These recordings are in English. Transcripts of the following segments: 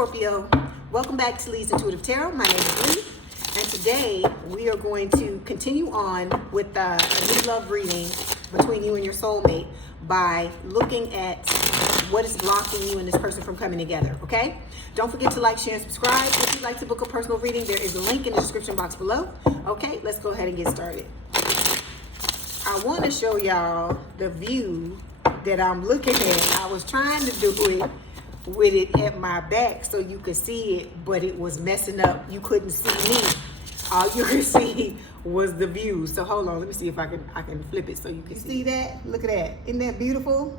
Scorpio. Welcome back to Leigh's Intuitive Tarot. My name is Leigh, and today we are going to continue on with a new love reading between you and your soulmate by looking at what is blocking you and this person from coming together, okay? Don't forget to like, share, and subscribe. If you'd like to book a personal reading, there is a link in the description box below. Okay, let's go ahead and get started. I want to show y'all the view that I'm looking at. I was trying to do it with it at my back so you could see it, but it was messing up. You couldn't see me. All you could see was the view. So hold on, let me see if I can flip it so you can see that. Look at that. Isn't that beautiful?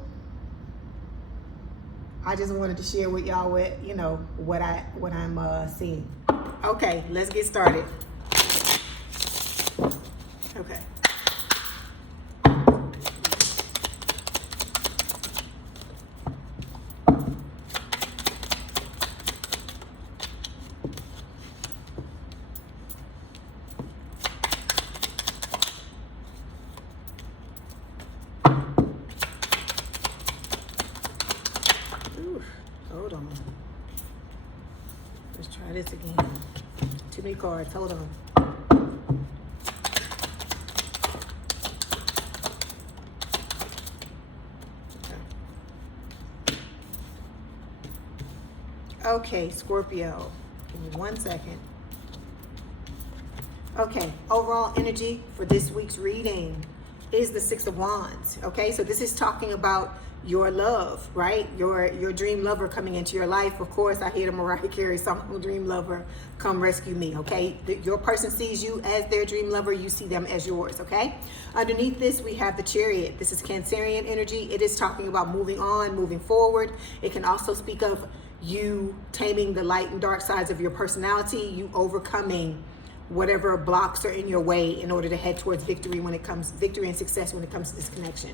I just wanted to share with y'all what I'm seeing. Okay, let's get started. Okay. Hold on. Let's try this again. Too many cards. Hold on. Okay, Scorpio. Give me 1 second. Okay, overall energy for this week's reading is the Six of Wands. Okay, so this is talking about your love, right? Your dream lover coming into your life. Of course, I hear the Mariah Carey song, "Dream Lover, Come Rescue Me." Okay, your person sees you as their dream lover. You see them as yours. Okay. Underneath this, we have the Chariot. This is Cancerian energy. It is talking about moving on, moving forward. It can also speak of you taming the light and dark sides of your personality. You overcoming whatever blocks are in your way in order to head towards victory and success when it comes to this connection.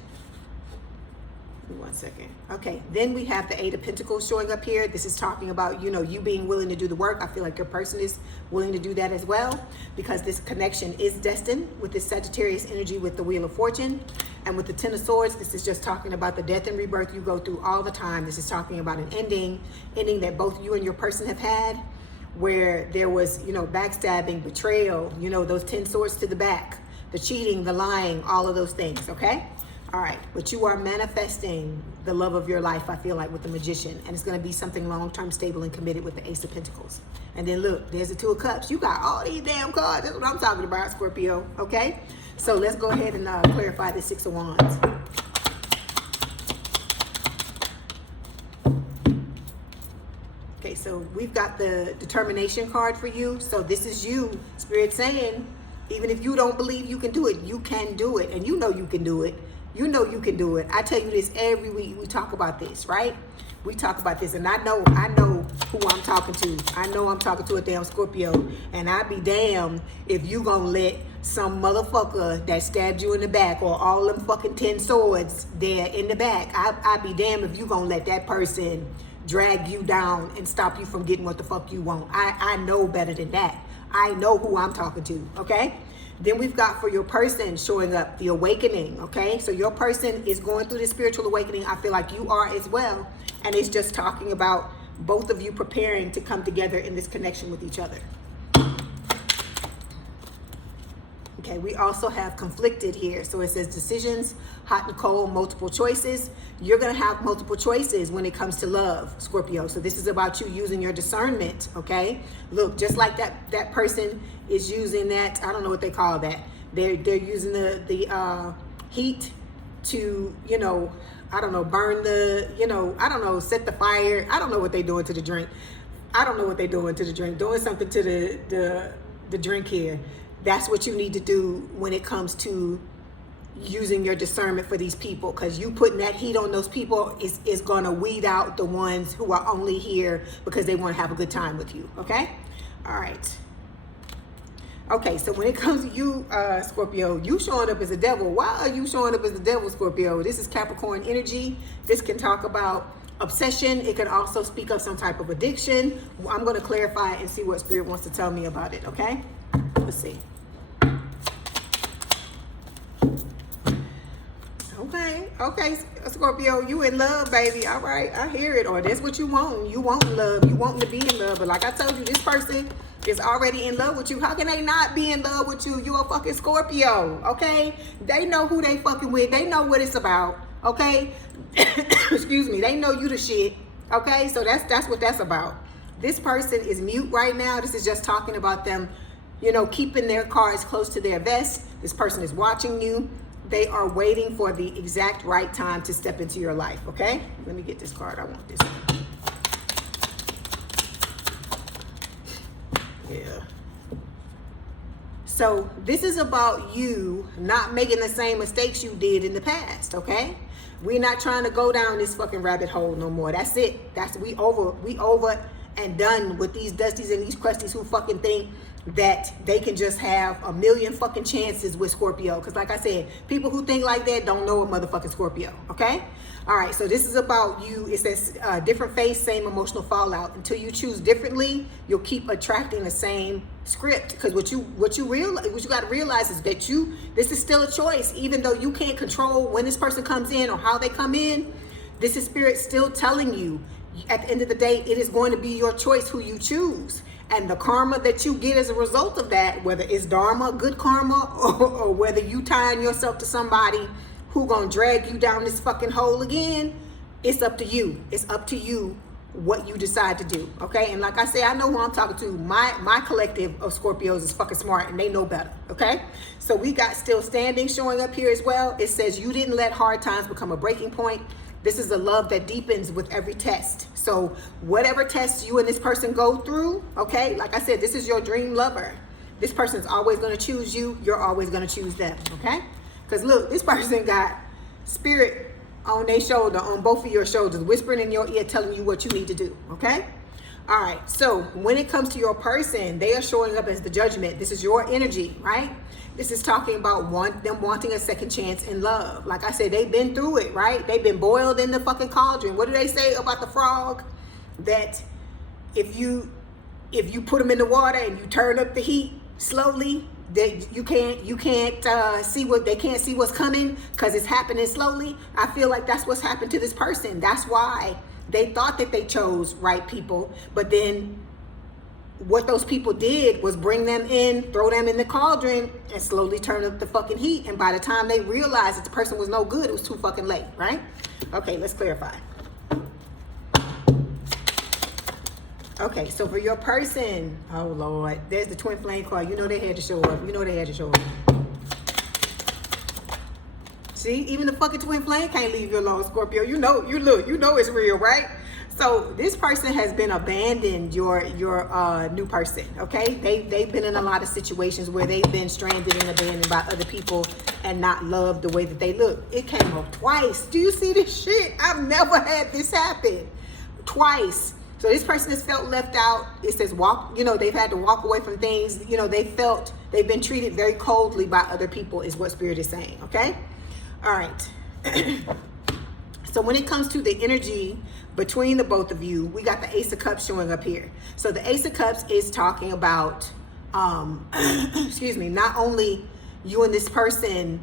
1 second. Okay, then we have the Eight of Pentacles showing up here. This is talking about, you being willing to do the work. I feel like your person is willing to do that as well, because this connection is destined with this Sagittarius energy with the Wheel of Fortune. And with the Ten of Swords, this is just talking about the death and rebirth you go through all the time. This is talking about an ending that both you and your person have had, where there was, backstabbing, betrayal, those 10 swords to the back, the cheating, the lying, all of those things, okay? All right, but you are manifesting the love of your life, I feel like, with the Magician, and it's going to be something long-term, stable, and committed with the Ace of Pentacles. And then look, there's the Two of Cups. You got all these damn cards. That's what I'm talking about, Scorpio, okay? So let's go ahead and clarify the Six of Wands. Okay, so we've got the Determination card for you. So this is you, Spirit saying, even if you don't believe you can do it, you can do it. And you know you can do it. You know you can do it. I tell you this every week. We talk about this, right? We talk about this, and I know who I'm talking to. I know I'm talking to a damn Scorpio, and I'd be damned if you gonna let some motherfucker that stabbed you in the back, or all them fucking 10 swords there in the back. I'd be damned if you gonna let that person drag you down and stop you from getting what the fuck you want. I know better than that. I know who I'm talking to, okay? Then we've got for your person showing up the awakening, okay? So your person is going through this spiritual awakening. I feel like you are as well. And it's just talking about both of you preparing to come together in this connection with each other. Okay, we also have conflicted here. So it says decisions, hot and cold, multiple choices. You're going to have multiple choices when it comes to love, Scorpio. So this is about you using your discernment, okay? Look, just like that person is using that, I don't know what they call that. They're using the heat to, I don't know, burn the, I don't know, set the fire. I don't know what they're doing to the drink. Doing something to the drink here. That's what you need to do when it comes to using your discernment for these people, because you putting that heat on those people is going to weed out the ones who are only here because they want to have a good time with you, okay? All right. Okay, so when it comes to you, Scorpio, you showing up as a devil. Why are you showing up as the devil, Scorpio? This is Capricorn energy. This can talk about obsession. It can also speak of some type of addiction. I'm going to clarify and see what Spirit wants to tell me about it, okay? Let's see. Okay. Okay, okay, Scorpio, you in love, baby. All right, I hear it. Or that's what you want. You want love. You want to be in love. But like I told you, this person is already in love with you. How can they not be in love with you? You a fucking Scorpio, okay? They know who they fucking with. They know what it's about, okay? Excuse me. They know you the shit, okay? So that's what that's about. This person is mute right now. This is just talking about them, you know, keeping their cards close to their vest. This person is watching you. They are waiting for the exact right time to step into your life, okay? Let me get this card. I want this one. Yeah. So this is about you not making the same mistakes you did in the past, okay? We're not trying to go down this fucking rabbit hole no more. That's it. We over and done with these dusties and these crusties who fucking think that they can just have a million fucking chances with Scorpio. Because like I said, people who think like that don't know a motherfucking Scorpio, okay? All right, so this is about you. It says different face, same emotional fallout. Until you choose differently, you'll keep attracting the same script. Because what you got to realize is that this is still a choice. Even though you can't control when this person comes in or how they come in, this is spirit still telling you, at the end of the day, it is going to be your choice who you choose. And the karma that you get as a result of that, whether it's dharma, good karma, or whether you tying yourself to somebody who gonna drag you down this fucking hole again, it's up to you. It's up to you what you decide to do, okay? And like I say, I know who I'm talking to. My collective of Scorpios is fucking smart and they know better, okay? So we got still standing showing up here as well. It says you didn't let hard times become a breaking point. This is a love that deepens with every test. So whatever tests you and this person go through, okay, like I said, this is your dream lover. This person's always going to choose you. You're always going to choose them, okay? Because look, this person got spirit on their shoulder, on both of your shoulders, whispering in your ear, telling you what you need to do, okay? All right, so when it comes to your person, they are showing up as the judgment. This is your energy, right? This is talking about them wanting a second chance in love. Like I said, they've been through it, right? They've been boiled in the fucking cauldron. What do they say about the frog? That if you put them in the water and you turn up the heat slowly, that you can't see they can't see what's coming because it's happening slowly. I feel like that's what's happened to this person. That's why they thought that they chose right people, but then what those people did was bring them in, throw them in the cauldron, and slowly turn up the fucking heat. And by the time they realized that the person was no good, it was too fucking late, right? Okay, let's clarify. Okay, so for your person, oh Lord, there's the twin flame card. You know they had to show up. You know they had to show up. See, even the fucking twin flame can't leave you alone, Scorpio. You know it's real, right? So this person has been abandoned, your new person, okay? They've been in a lot of situations where they've been stranded and abandoned by other people and not loved the way that they look. It came up twice. Do you see this shit? I've never had this happen. Twice. So this person has felt left out. It says they've had to walk away from things. They've been treated very coldly by other people is what Spirit is saying, okay? All right. So when it comes to the energy between the both of you, we got the Ace of Cups showing up here. So the Ace of Cups is talking about, not only you and this person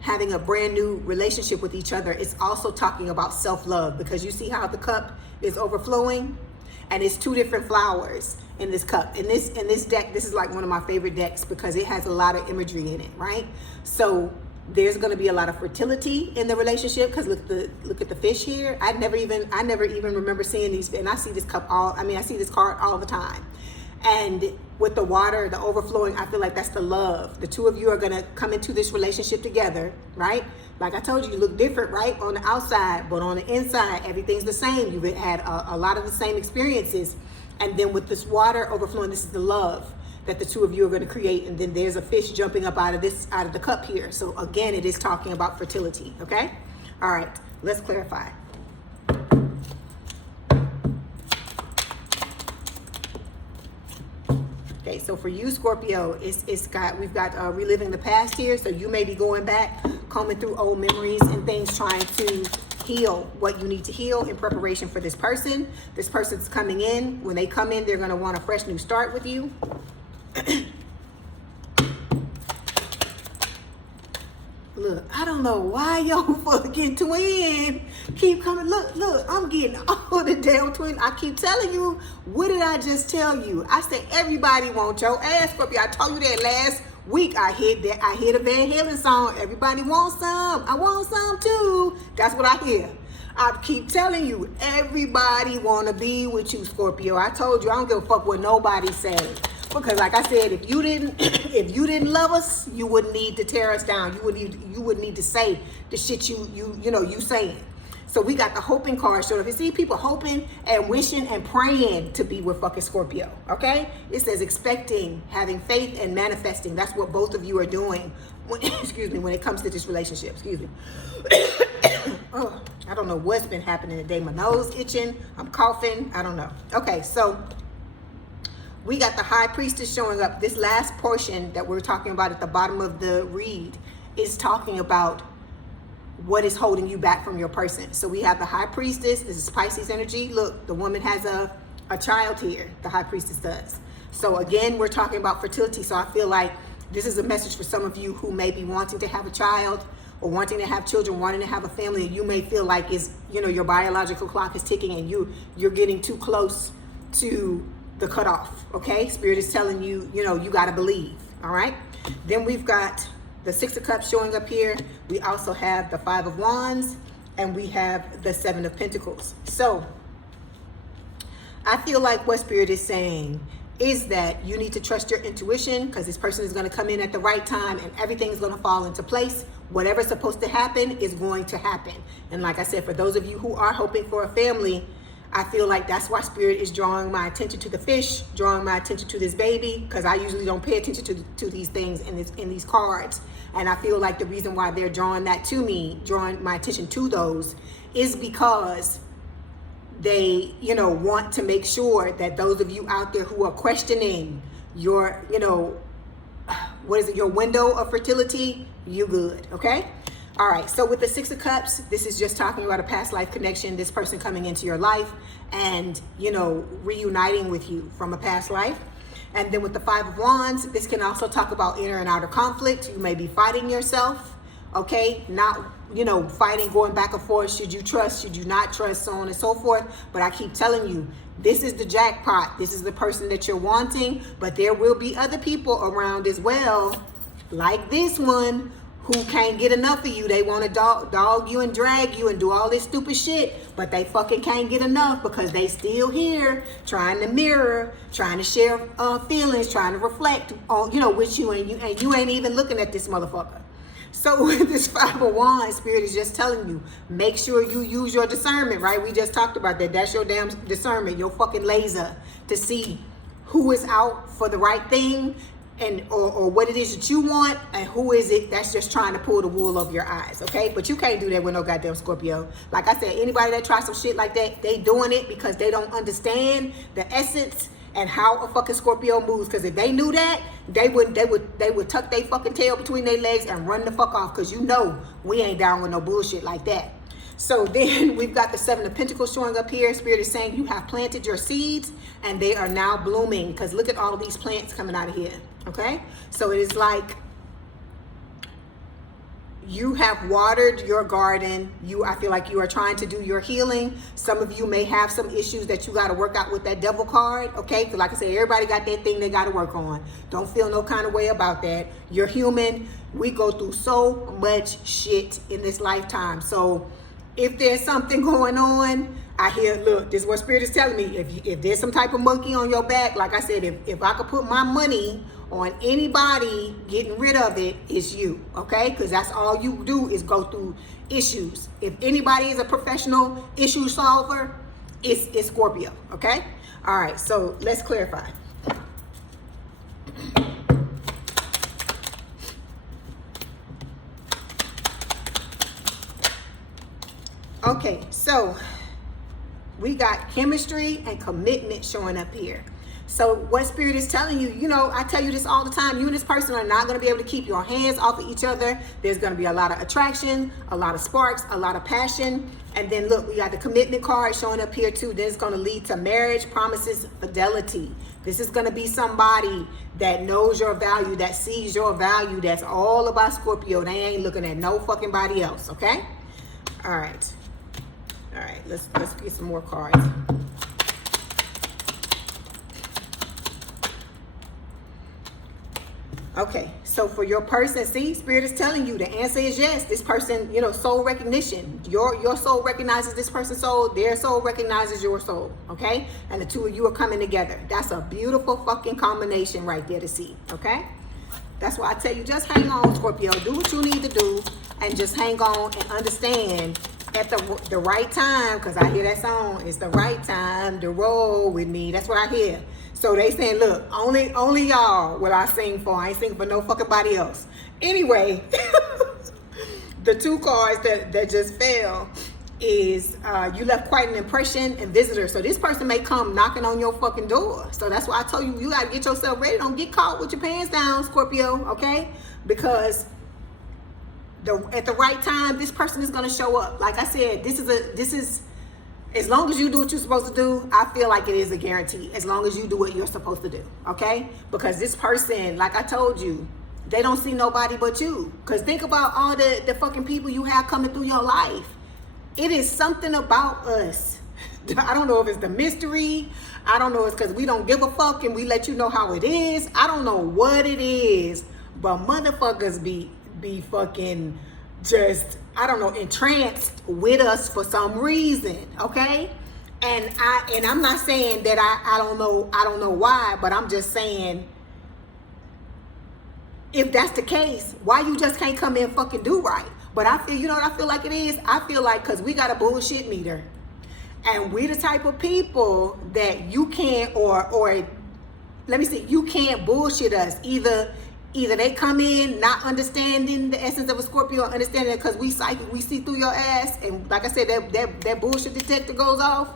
having a brand new relationship with each other, it's also talking about self-love, because you see how the cup is overflowing and it's two different flowers in this cup. In this deck, this is like one of my favorite decks because it has a lot of imagery in it, right? So there's going to be a lot of fertility in the relationship because look at the fish here. I never even remember seeing these, and I see this I see this card all the time. And with the water, the overflowing, I feel like that's the love. The two of you are going to come into this relationship together, right? Like I told you, you look different, right? On the outside, but on the inside, everything's the same. You've had a lot of the same experiences. And then with this water overflowing, this is the love that the two of you are going to create. And then there's a fish jumping up out of the cup here. So again, it is talking about fertility, okay? All right, let's clarify. Okay, so for you, Scorpio, we've got reliving the past here. So you may be going back, combing through old memories and things, trying to heal what you need to heal in preparation for this person. This person's coming in. When they come in, they're going to want a fresh new start with you. look, I don't know why your fucking twin keep coming. Look, I'm getting all the damn twin. I keep telling you, what did I just tell you? I said, everybody wants your ass, Scorpio. I told you that last week. I hit a Van Halen song. Everybody wants some. I want some too. That's what I hear. I keep telling you, everybody want to be with you, Scorpio. I told you, I don't give a fuck what nobody says. Because like I said, if you didn't love us, you wouldn't need to tear us down. You wouldn't need to say the shit you saying. So we got the hoping card. So if you see people hoping and wishing and praying to be with fucking Scorpio, okay? It says expecting, having faith, and manifesting. That's what both of you are doing when, excuse me, when it comes to this relationship. Excuse me. Oh, I don't know what's been happening today. My nose itching. I'm coughing. I don't know. Okay, so we got the High Priestess showing up. This last portion that we're talking about at the bottom of the read is talking about what is holding you back from your person. So we have the High Priestess. This is Pisces energy. Look, the woman has a child here. The High Priestess does. So again, we're talking about fertility. So I feel like this is a message for some of you who may be wanting to have a child or wanting to have children, wanting to have a family, and you may feel like your biological clock is ticking and you're getting too close to the cutoff. Okay, Spirit is telling you, you got to believe. All right. Then we've got the Six of Cups showing up here. We also have the Five of Wands, and we have the Seven of Pentacles. So I feel like what Spirit is saying is that you need to trust your intuition, because this person is going to come in at the right time and everything's going to fall into place. Whatever's supposed to happen is going to happen. And like I said, for those of you who are hoping for a family, I feel like that's why Spirit is drawing my attention to the fish, drawing my attention to this baby, because I usually don't pay attention to these things in these cards. And I feel like the reason why they're drawing that to me, drawing my attention to those, is because they, want to make sure that those of you out there who are questioning your, your window of fertility, you good, okay? All right, so with the Six of Cups, this is just talking about a past life connection, this person coming into your life and, reuniting with you from a past life. And then with the Five of Wands, this can also talk about inner and outer conflict. You may be fighting yourself, okay? Not, fighting, going back and forth. Should you trust? Should you not trust? So on and so forth. But I keep telling you, this is the jackpot. This is the person that you're wanting. But there will be other people around as well, like this one, who can't get enough of you. They want to dog you and drag you and do all this stupid shit, but they fucking can't get enough because they still here trying to mirror, trying to share feelings, trying to reflect on, with you, and you ain't even looking at this motherfucker. So with this Five of Wands, Spirit is just telling you, make sure you use your discernment, right? We just talked about that. That's your damn discernment, your fucking laser, to see who is out for the right thing, and or what it is that you want, and who is it that's just trying to pull the wool over your eyes, okay? But you can't do that with no goddamn Scorpio. Like I said, anybody that tries some shit like that, they doing it because they don't understand the essence and how a fucking Scorpio moves. Because if they knew that, they would tuck their fucking tail between their legs and run the fuck off, because we ain't down with no bullshit like that. So then we've got the Seven of Pentacles showing up here. Spirit is saying you have planted your seeds and they are now blooming, because look at all these plants coming out of here, okay? So it is like you have watered your garden. I feel like you are trying to do your healing. Some of you may have some issues that you got to work out with that Devil card, okay? Because like I said, everybody got that thing they got to work on. Don't feel no kind of way about that. You're human. We go through so much shit in this lifetime. So if there's something going on, I hear, look, this is what Spirit is telling me. If there's some type of monkey on your back, like I said, if I could put my money on anybody getting rid of it, it's you, okay? Because that's all you do is go through issues. If anybody is a professional issue solver, it's Scorpio, okay? All right, so let's clarify. Okay, so we got chemistry and commitment showing up here. So what Spirit is telling you, you know, I tell you this all the time, you and this person are not going to be able to keep your hands off of each other. There's going to be a lot of attraction, a lot of sparks, a lot of passion. And then look, we got the commitment card showing up here too. This is going to lead to marriage, promises, fidelity. This is going to be somebody that knows your value, that sees your value, that's all about Scorpio. They ain't looking at no fucking body else, okay? All right. All right, let's get some more cards. Okay, so for your person, see, Spirit is telling you the answer is yes. This person, you know, soul recognition. Your soul recognizes this person's soul. Their soul recognizes your soul, okay? And the two of you are coming together. That's a beautiful fucking combination right there to see, okay? That's why I tell you, just hang on, Scorpio. Do what you need to do and just hang on and understand at the right time, because I hear that song, it's the right time to roll with me. That's what I hear. So they saying, look, only y'all will I sing for. I ain't singing for no fucking body else. Anyway, the two cards that just fell is you left quite an impression and visitor. So this person may come knocking on your fucking door. So that's why I told you, you got to get yourself ready. Don't get caught with your pants down, Scorpio, okay? Because at the right time, this person is going to show up. Like I said, this is as long as you do what you're supposed to do, I feel like it is a guarantee. As long as you do what you're supposed to do, okay? Because this person, like I told you, they don't see nobody but you. Because think about all the fucking people you have coming through your life. It is something about us. I don't know if it's the mystery. I don't know if it's because we don't give a fuck and we let you know how it is. I don't know what it is. But motherfuckers be fucking just, I don't know, entranced with us for some reason, okay? And I'm not saying that I don't know why, but I'm just saying, if that's the case, why you just can't come in and fucking do right? But I feel, you know what I feel like it is? I feel like because we got a bullshit meter. And we the type of people that you can't, or let me see, you can't bullshit us. Either they come in not understanding the essence of a Scorpio, understanding it because we psychic, we see through your ass, and like I said, that bullshit detector goes off.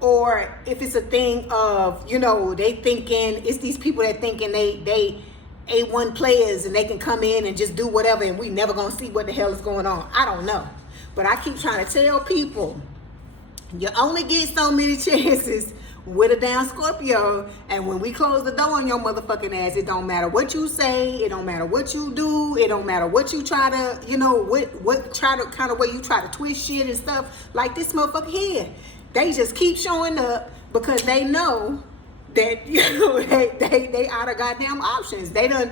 Or if it's a thing of, you know, they thinking, it's these people that thinking they A1 players and they can come in and just do whatever and we never gonna see what the hell is going on. I don't know. But I keep trying to tell people, you only get so many chances with a damn Scorpio, and when we close the door on your motherfucking ass, it don't matter what you say, it don't matter what you do, it don't matter what you try to, you know, what try to kind of way you try to twist shit and stuff like this motherfucker here. They just keep showing up because they know that, you know, they out of goddamn options. They done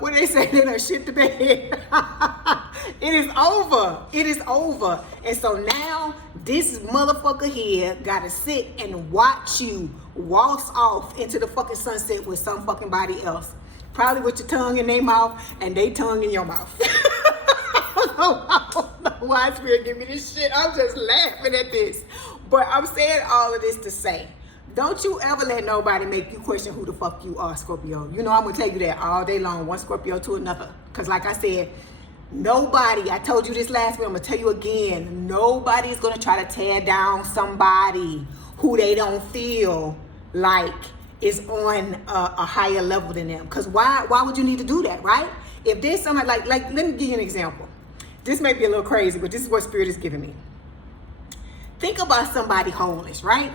what do they say? They done shit the bed. It is over. It is over. And so now this motherfucker here gotta sit and watch you waltz off into the fucking sunset with some fucking body else. Probably with your tongue in their mouth and they tongue in your mouth. I don't know why Spirit give me this shit. I'm just laughing at this. But I'm saying all of this to say, don't you ever let nobody make you question who the fuck you are, Scorpio. You know I'm gonna tell you that all day long, one Scorpio to another. Because like I said, nobody, I told you this last week, I'm gonna tell you again, nobody is gonna try to tear down somebody who they don't feel like is on a higher level than them. Because why would you need to do that, right? If there's somebody, like let me give you an example. This may be a little crazy, but this is what Spirit is giving me. Think about somebody homeless, right?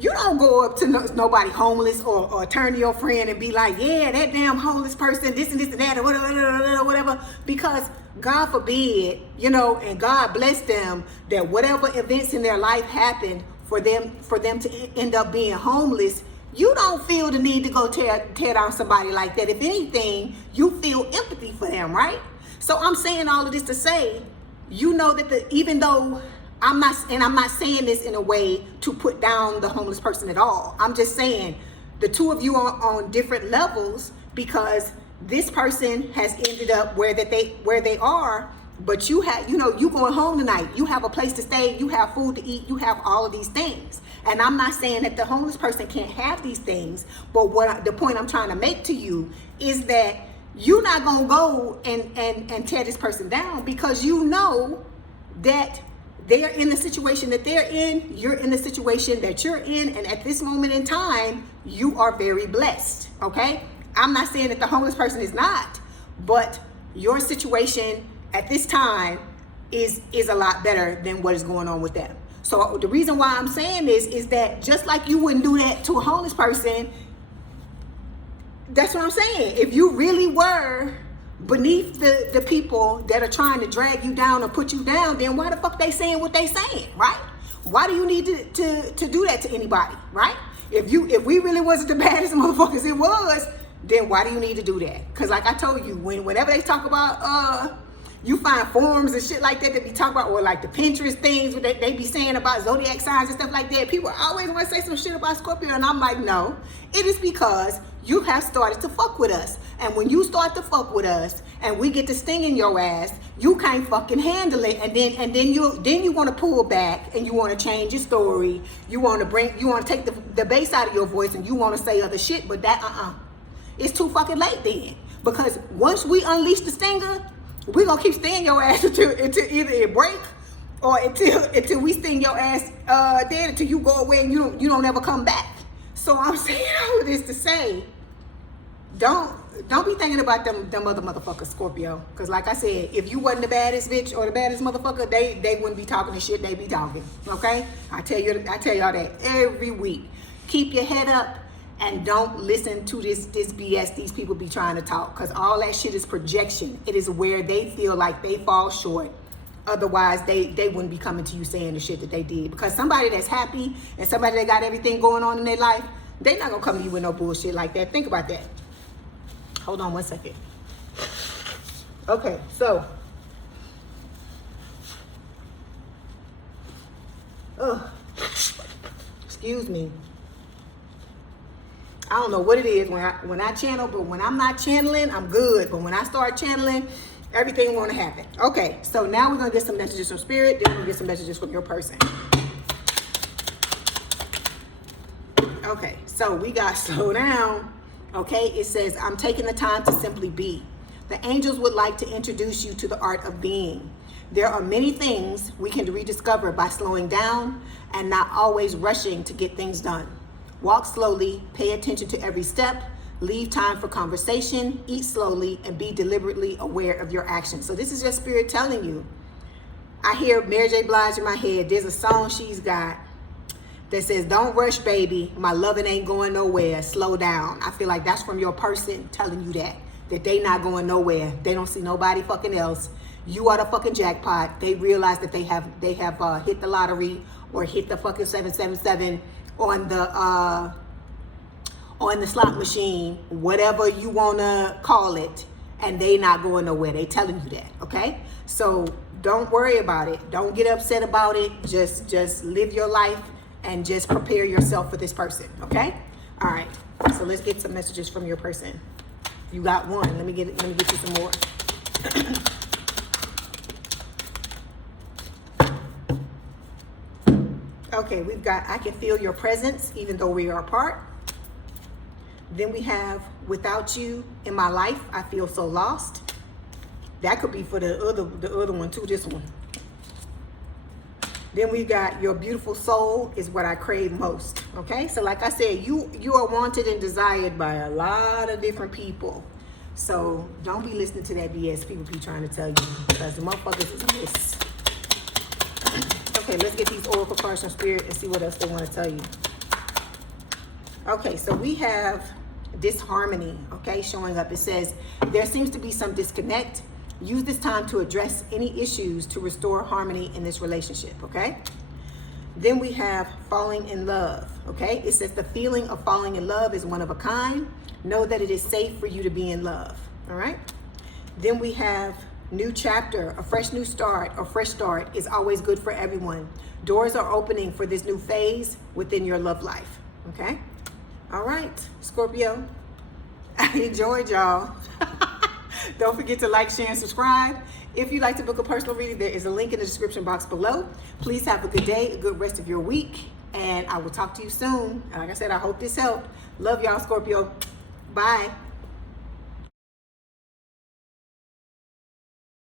You don't go up to nobody homeless or turn to your friend and be like, yeah, that damn homeless person, this and that, or whatever, because God forbid, you know, and God bless them that whatever events in their life happen for them to end up being homeless, you don't feel the need to go tear down somebody like that. If anything, you feel empathy for them, right? So I'm saying all of this to say, you know that even though I'm not saying this in a way to put down the homeless person at all. I'm just saying the two of you are on different levels because this person has ended up where they are, but you have, you know, you going home tonight, you have a place to stay, you have food to eat, you have all of these things. And I'm not saying that the homeless person can't have these things, but the point I'm trying to make to you is that you're not gonna go and tear this person down because you know that they are in the situation that they're in, you're in the situation that you're in, and at this moment in time, you are very blessed, okay? I'm not saying that the homeless person is not, but your situation at this time is a lot better than what is going on with them. So the reason why I'm saying this is that just like you wouldn't do that to a homeless person, that's what I'm saying. If you really were beneath the people that are trying to drag you down or put you down, then why the fuck they saying what they saying, right? Why do you need to do that to anybody, right? If we really wasn't the baddest motherfuckers it was, then why do you need to do that? Because like I told you, whenever they talk about you find forums and shit like that be talking about, or like the Pinterest things they be saying about zodiac signs and stuff like that, people always want to say some shit about Scorpio, and I'm like, no, it is because you have started to fuck with us. And when you start to fuck with us and we get to stinging your ass, you can't fucking handle it, and then you want to pull back and you want to change your story. You want to take the bass out of your voice and you want to say other shit, but that it's too fucking late then. Because once we unleash the stinger, we're gonna keep stinging your ass until either it break or until we sting your ass dead, until you go away and you don't ever come back. So I'm saying all of this to say, don't be thinking about them other motherfuckers, Scorpio. Because like I said, if you wasn't the baddest bitch or the baddest motherfucker, they wouldn't be talking the shit they be talking. Okay? I tell y'all that every week. Keep your head up and don't listen to this BS these people be trying to talk. Because all that shit is projection. It is where they feel like they fall short. Otherwise, they wouldn't be coming to you saying the shit that they did. Because somebody that's happy and somebody that got everything going on in their life, they not gonna come to you with no bullshit like that. Think about that. Hold on one second. Okay, so. Excuse me. I don't know what it is when I channel, but when I'm not channeling, I'm good. But when I start channeling, everything want to happen. Okay, so now we're going to get some messages from spirit. Then we're going to get some messages from your person. Okay, so we got slow down. Okay, it says, I'm taking the time to simply be. The angels would like to introduce you to the art of being. There are many things we can rediscover by slowing down and not always rushing to get things done. Walk slowly, pay attention to every step, leave time for conversation, eat slowly, and be deliberately aware of your actions. So this is your spirit telling you. I hear Mary J. Blige in my head. There's a song she's got that says, don't rush, baby. My loving ain't going nowhere. Slow down. I feel like that's from your person telling you that they not going nowhere. They don't see nobody fucking else. You are the fucking jackpot. They realize that they have hit the lottery or hit the fucking 777 on the slot machine, whatever you wanna call it, and they not going nowhere. They telling you that, okay? So don't worry about it. Don't get upset about it. Just live your life and just prepare yourself for this person, okay? All right. So let's get some messages from your person. You got one. Let me get you some more. Okay, we've got, I can feel your presence even though we are apart. Then we have, without you in my life, I feel so lost. That could be for the other one too, this one. Then we got, your beautiful soul is what I crave most. Okay, so like I said, you are wanted and desired by a lot of different people. So don't be listening to that BS people be trying to tell you, because the motherfuckers is a miss. Okay, let's get these oracle cards from spirit and see what else they want to tell you. Okay, so we have disharmony, okay, showing up. It says, there seems to be some disconnect. Use this time to address any issues to restore harmony in this relationship, okay? Then we have falling in love, okay? It says the feeling of falling in love is one of a kind. Know that it is safe for you to be in love, all right? Then we have new chapter, a fresh new start, a fresh start is always good for everyone. Doors are opening for this new phase within your love life, okay? All right, Scorpio, I enjoyed y'all. Don't forget to like, share, and subscribe. If you'd like to book a personal reading, there is a link in the description box below. Please have a good day, a good rest of your week, and I will talk to you soon. Like I said, I hope this helped. Love y'all, Scorpio. Bye.